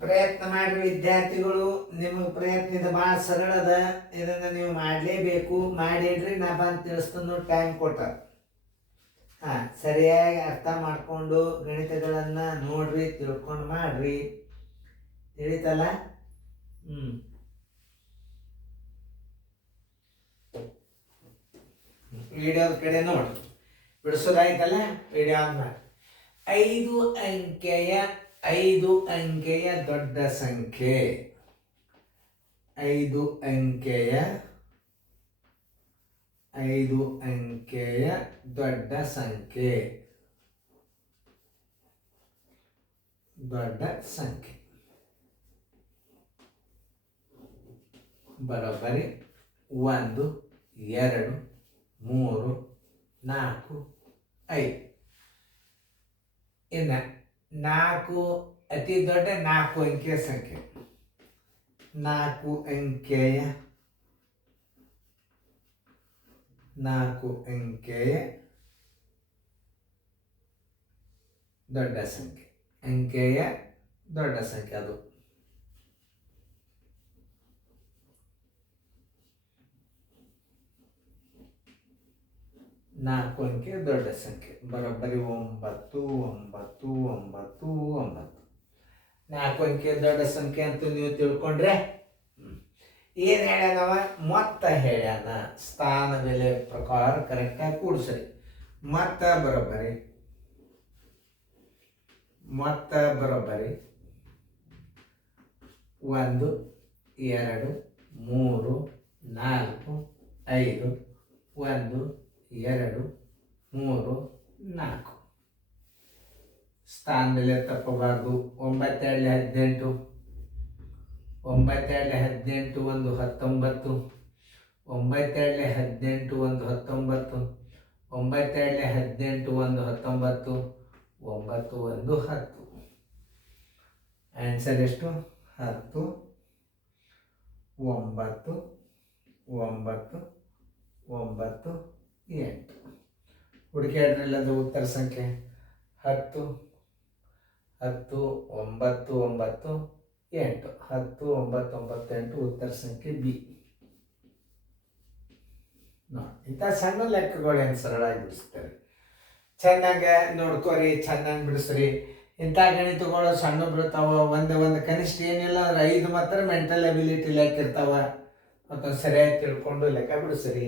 ಪ್ರಯತ್ನ ಮಾಡಿರಿ ವಿದ್ಯಾರ್ಥಿಗಳು. ನಿಮಗೆ ಪ್ರಯತ್ನ ಇದು ಭಾಳ ಸರಳ ಅದ. ಇದನ್ನು ನೀವು ಮಾಡಲೇಬೇಕು. ಮಾಡಿಡ್ರಿ, ನಾ ಬಂದು ತಿಳಿಸ್ತಾನು ಟೈಮ್ ಕೊಟ್ಟ. ಸರಿಯಾಗಿ ಅರ್ಥ ಮಾಡಿಕೊಂಡು ಗಣಿತಗಳನ್ನು ನೋಡ್ರಿ, ತಿಳ್ಕೊಂಡು ಮಾಡ್ರಿ. ತಿಳಿತಲ್ಲ? ವಿಡಿಯೋದ ಕಡೆ ನೋಡಿ. ಬಿಡಿಸೋದಾಯ್ತಲ್ಲ, ವಿಡಿಯೋ ಆನ್ ಮಾಡಿ. 5 ಅಂಕೆಯ ದೊಡ್ಡ ಸಂಖ್ಯೆ. 5 ಅಂಕೆಯ ದೊಡ್ಡ ಸಂಖ್ಯೆ. ಬರೋಬ್ಬರಿ 1 2 3 4 5. ಇನ್ನು 4 ಅತಿ ದೊಡ್ಡ 4 ಅಂಕೆಯ ಸಂಖ್ಯೆ. 4 ಅಂಕೆಯ ದೊಡ್ಡ ಸಂಖ್ಯೆ. ದೊಡ್ಡ ಸಂಖ್ಯೆ ಅದು 4 ಅಂಕೆ ದೊಡ್ಡ ಸಂಖ್ಯೆ. ಬರೋಬ್ಬರಿ 9 9 9 9. 4 ಅಂಕೆ ದೊಡ್ಡ ಸಂಖ್ಯೆ ಅಂತೂ ನೀವು ತಿಳ್ಕೊಂಡ್ರೆ ಏನು ಹೇಳ್ಯಾನವ? ಮೊತ್ತ ಹೇಳ್ಯಾನ. ಸ್ಥಾನ ಬೆಲೆ ಪ್ರಕಾರ ಕರೆಕ್ಟಾಗಿ ಕೂಡಿಸ್ರಿ. ಮೊತ್ತ ಬರೋಬ್ಬರಿ 1 2 3 4 5 1 2 3 4. ಸ್ಥಾನ ಬೆಲೆ ತಪ್ಪಬಾರ್ದು. 9 2 18 9 2 18 1 19 9 2 18 1 19 9 2 18 1 19 9 1 10. ಆನ್ಸರ್ ಎಷ್ಟು? 10 9 9 9 8. ಹುಡುಕಿಯಾಡ್ರಲ್ಲದು ಉತ್ತರ ಸಂಖ್ಯೆ 10 10 9 9 8. 10 9 9 8 ಉತ್ತರ ಸಂಖ್ಯೆ ಬಿ. ಇಂಥ ಸಣ್ಣ ಲೆಕ್ಕಗಳು ಏನು ಸರಳಾಗಿ ಬಿಡಿಸ್ತಾರೆ. ಚೆನ್ನಾಗಿ ನೋಡ್ಕೋರಿ, ಚೆನ್ನಾಗಿ ಬಿಡಿಸ್ರಿ. ಇಂಥ ಗಣಿತಗಳು ಸಣ್ಣ ಬಿಡ್ತಾವ. ಒಂದು ಕನಿಷ್ಠ ಏನಿಲ್ಲ ಅಂದ್ರೆ 5 ಮಾತ್ರ ಮೆಂಟಲ್ ಅಬಿಲಿಟಿ ಲೆಕ್ಕ ಇರ್ತಾವ. ಮತ್ತೊಂದು ಸರಿಯಾಗಿ ತಿಳ್ಕೊಂಡು ಲೆಕ್ಕ ಬಿಡಿಸ್ರಿ.